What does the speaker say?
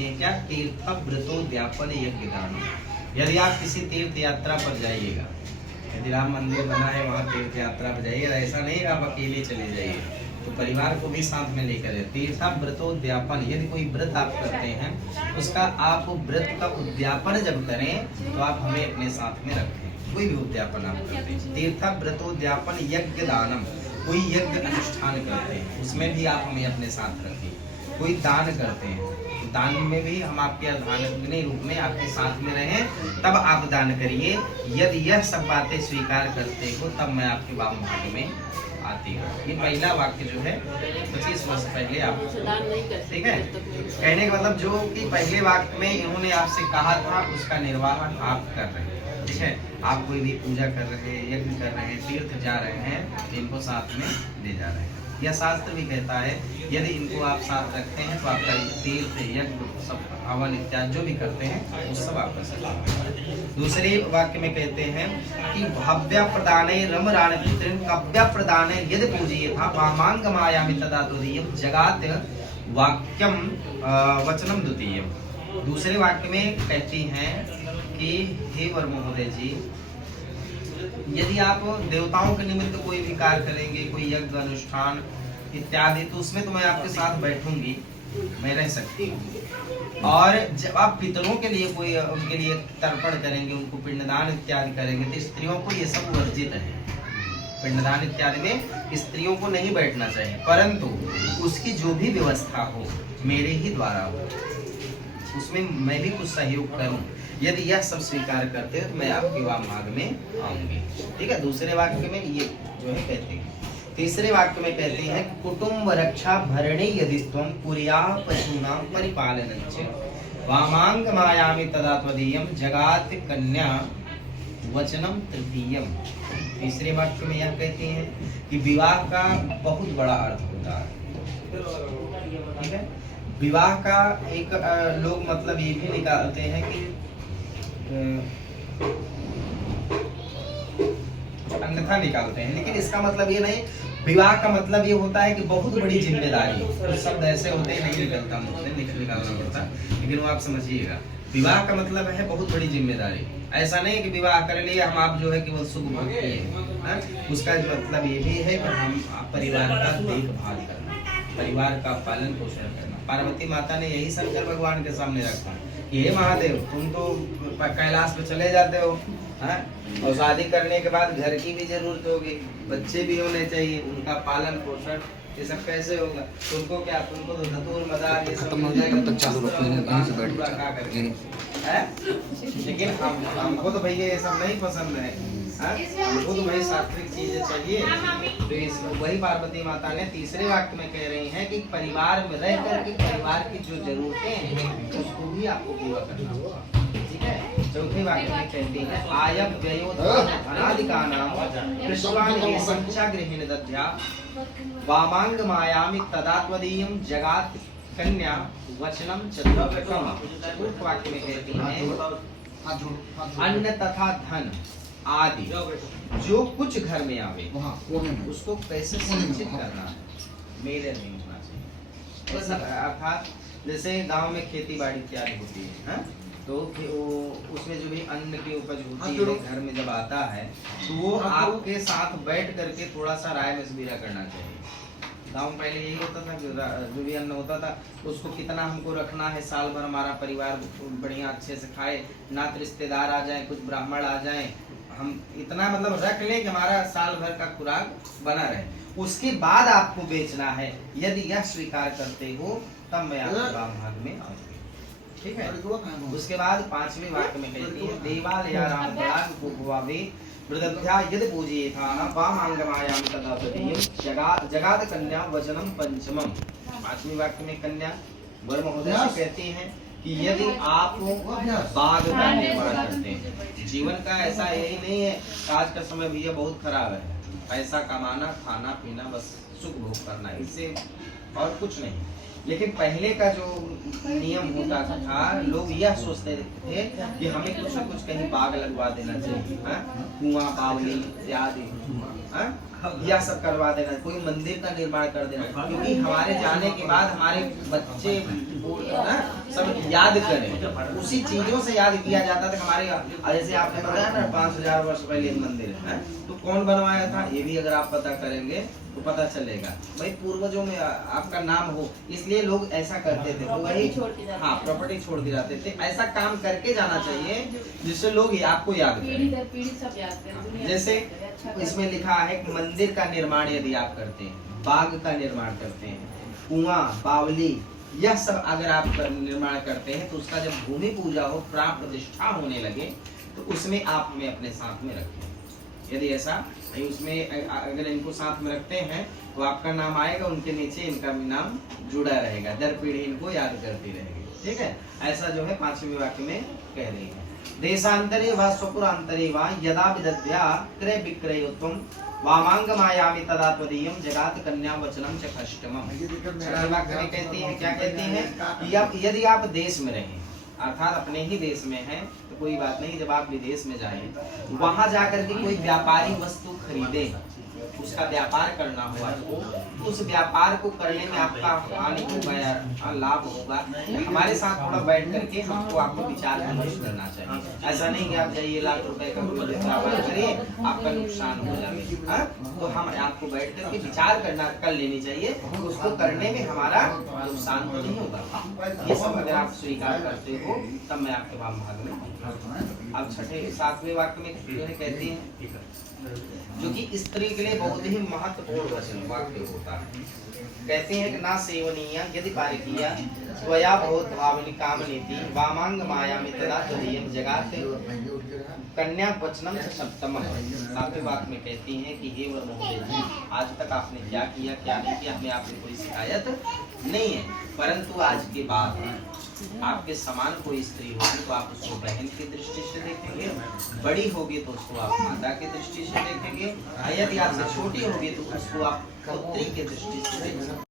कहती हैं क्या, तीर्थ व्रतोद्यापन यज्ञ दान। यदि आप किसी तीर्थ यात्रा पर जाइएगा, यदि राम मंदिर बना है वहाँ तीर्थ यात्रा पर जाइएगा, ऐसा नहीं आप अकेले चले जाइए, तो परिवार को भी साथ में लेकर जाइए। तीर्थ व्रतोद्यापन, यदि कोई व्रत आप करते हैं, उसका आप व्रत का उद्यापन जब करें तो आप हमें अपने साथ में रखें। कोई भी उद्यापन आप करते हैं, तीर्थ व्रतोद्यापन यज्ञ दानम, कोई यज्ञ अनुष्ठान करते हैं उसमें भी आप हमें अपने साथ रखिए। कोई दान करते हैं, दान में भी हम आपके अर्धांगिनी रूप में आपके साथ में रहें, तब आप दान करिए। यदि यह सब बातें स्वीकार करते हो तब मैं आपके वाम भाग में आती हूँ। ये पहला वाक्य जो है 25 वर्ष पहले आप, ठीक है, कहने का मतलब जो कि पहले वाक्य में इन्होंने आपसे कहा था उसका निर्वाहन आप कर रहे हैं, ठीक है। आप कोई भी पूजा कर रहे हैं, यज्ञ कर रहे हैं, तीर्थ जा रहे हैं, इनको साथ में ले जा रहे हैं। यह शास्त्र भी कहता है यदि इनको आप साथ रखते हैं तो आपका तीर्थ यज्ञ सब हवन इत्यादि जो भी करते हैं वो सब आपका सफल। दूसरे वाक्य में कहते हैं कि भव्य प्रदाने रमराण पितृन कव्य प्रदाने यदि पूजिए था वामांग मायामि तदा तुदीयम जगात वाक्यम वचनम द्वितीयम। दूसरे वाक्य में कहती हैं कि हे वर महोदय जी, यदि आप देवताओं के निमित्त कोई भी कार्य करेंगे, कोई यज्ञ अनुष्ठान इत्यादि, तो उसमें तो मैं आपके साथ बैठूंगी, मैं रह सकती हूँ। और जब आप पितरों के लिए कोई उनके लिए तर्पण करेंगे, उनको पिंडदान इत्यादि करेंगे, तो स्त्रियों को ये सब वर्जित है। पिंडदान इत्यादि में स्त्रियों को नहीं बैठना चाहिए, परंतु उसकी जो भी व्यवस्था हो मेरे ही द्वारा हो, उसमें मैं भी कुछ सहयोग करूं। यदि यह सब स्वीकार करते हो तो मैं आपके वाम भाग में आऊंगी, ठीक है। दूसरे वाक्य में ये जो है कहते हैं। तीसरे वाक्य में कहते हैं कुटुंब रक्षा भरणे यदि त्वं कुर्या पशूनां परिपालनं च वामांग मायामि तदा त्वदीयं जगात कन्या वचनम तृतीयम। तीसरे वाक्य में यह कहते हैं कि विवाह का बहुत बड़ा अर्थ होता है, ठीक है। विवाह का एक लोग मतलब ये भी निकालते हैं कि अन्यथा निकालते हैं, लेकिन इसका मतलब ये नहीं। विवाह का मतलब ये होता है कि बहुत बड़ी जिम्मेदारी। कुछ शब्द ऐसे होते हैं नहीं निकलता, मुझसे निकालना पड़ता, लेकिन वो आप समझिएगा। विवाह का मतलब है बहुत बड़ी जिम्मेदारी। ऐसा नहीं कि विवाह कर लिए हम आप जो है केवल सुख भोग किए, उसका मतलब ये भी है कि हम परिवार का देखभाल करना, परिवार का पालन पोषण करना। पार्वती माता ने यही शंकर भगवान के सामने रखा, ये महादेव तुम तो कैलाश पे चले जाते हो, हाँ? और शादी करने के बाद घर की भी जरूरत होगी, बच्चे भी होने चाहिए, उनका पालन पोषण ये सब कैसे होगा? तुमको क्या, तुमको तो धतूर मदार ये सब मिल जाएगा, तब चालू रखो है। लेकिन हमको तो भैया ये सब नहीं पसंद है, हमको तो भाई सात्विक चीजें चाहिए। तो वही पार्वती माता ने तीसरे वाक्य में कह रही हैं कि परिवार में रह करके परिवार की जो जरूरतें हैं उसको भी आपको पूरा करना होगा, ठीक है। चौथे वाक्य में कहती है आयव व्ययो अनादिकानाम कृष्णानि संचा गृहिणी दध्या वामांग मायामि तदा त्वदीयं जगात कन्या वचनम चतुर्थम। चतुर्थ वाक्य में कहती हैं अन्न तथा धन आदि जो कुछ घर में आवे उसको कैसे संचित करना है, मेरे नहीं होना चाहिए। अर्थात जैसे गांव में खेती बाड़ी इत्यादि होती है, तो उसमें जो भी अन्न की उपज होती है घर में जब आता है तो वो आपके साथ बैठ करके थोड़ा सा राय मशविरा करना चाहिए। गाँव में पहले यही होता था कि जो भी अन्न होता था उसको कितना हमको रखना है, साल भर हमारा परिवार बढ़िया अच्छे से खाए, नात रिश्तेदार आ जाए, कुछ ब्राह्मण आ जाए, हम इतना मतलब रख लें कि हमारा साल भर का खुराक बना रहे, उसके बाद आपको बेचना है। यदि यह स्वीकार करते हो तब मैं आपके वाम भाग में आऊंगी, ठीक है। उसके बाद पांचवें वाक्य में कहती है देवालया राम यदि पूजिए था वामांगमायाम तदा तदीयं जगाद कन्या वचनम पंचमम। पांचवें वाक्य में कन्या वर महोदय कहती हैं कि यदि आप बाग का निर्माण करते हैं, जीवन का ऐसा यही नहीं है, आज का समय भैया बहुत खराब है, पैसा कमाना, खाना पीना, बस सुख भोग करना, इससे और कुछ नहीं। लेकिन पहले का जो नियम होता था, लोग यह सोचते थे कि हमें कुछ न कुछ कहीं बाग लगवा देना चाहिए, कुआं बावली इत्यादि यह सब करवा देना, कोई मंदिर का निर्माण कर देना, क्योंकि हमारे जाने के बाद हमारे बच्चे सब याद करें, उसी चीजों से याद किया जाता था। हमारे जैसे आपने बताया ना 5000 वर्ष पहले मंदिर है, तो कौन बनवाया था ये भी अगर आप पता करेंगे तो पता चलेगा। भाई पूर्वजों में आपका नाम हो, इसलिए लोग ऐसा करते थे। तो वही हाँ, प्रॉपर्टी छोड़ के जाते थे। ऐसा काम करके जाना चाहिए जिससे लोग आपको याद करें। जैसे इसमें लिखा है कि मंदिर का निर्माण यदि आप करते हैं, बाग का निर्माण करते हैं, कुआं, बावली, यह सब अगर आप निर्माण करते हैं तो उसका जब भूमि पूजा हो, प्राण प्रतिष्ठा होने लगे, तो उसमें आप हमें अपने साथ में रखें। यदि ऐसा उसमें अगर इनको साथ में रखते हैं तो आपका नाम आएगा, उनके नीचे इनका भी नाम जुड़ा रहेगा, दर पीढ़ी इनको याद करती रहेगी। ठीक है, ऐसा जो है 5वें वाक्य में कह रही है। देशांतरे व स्वपुरांतरे व यदा विदध्या क्रय विक्रयोत्तम वामांग मायामि तदा त्वदीयं जगात कन्या वचनम च कष्टमम। वाक्य में कहती है, क्या कहती है, यदि आप देश में रहें, अर्थात अपने ही देश में हैं, तो कोई बात नहीं। जब आप विदेश में जाएं, वहां जाकर के कोई व्यापारी वस्तु खरीदे, उसका व्यापार करना हुआ, तो उस व्यापार को करने में आपका हानि होगा या लाभ होगा, हमारे साथ थोड़ा बैठ करके हमको आपको विचार विमर्श करना चाहिए। ऐसा नहीं कि आप जाइए लाख रुपए का व्यापार करिए, आपका नुकसान हो जाए। तो हम आपको बैठ करके विचार कर लेनी चाहिए, उसको करने में हमारा नुकसान तो नहीं होगा। ये सब अगर आप स्वीकार करते हो तब मैं आपके वाम भाग में। अब 7वें वाक्य में कहती है, जो कि स्त्री के लिए बहुत ही महत्वपूर्ण वचन वाक्य होता है। कहते हैं कि ना सेवनीय यदि पारिकीय त्वया बहुत भावनी कामनीति वामांग मायामि तदा त्वदीयं जगात कन्या वचनम च सप्तमः। 7वें वाक्य में कहती हैं कि हे वर महोदय जी, आज तक आपने क्या किया क्या नहीं किया, हमें आपसे कोई शिकायत नहीं है, परंतु आज के बाद आपके समान कोई स्त्री होगी तो आप उसको बहन की दृष्टि से देखेंगे, बड़ी होगी तो उसको आप माता की दृष्टि से देखेंगे, यदि आपसे छोटी होगी तो उसको आप पुत्री की दृष्टि से देखेंगे।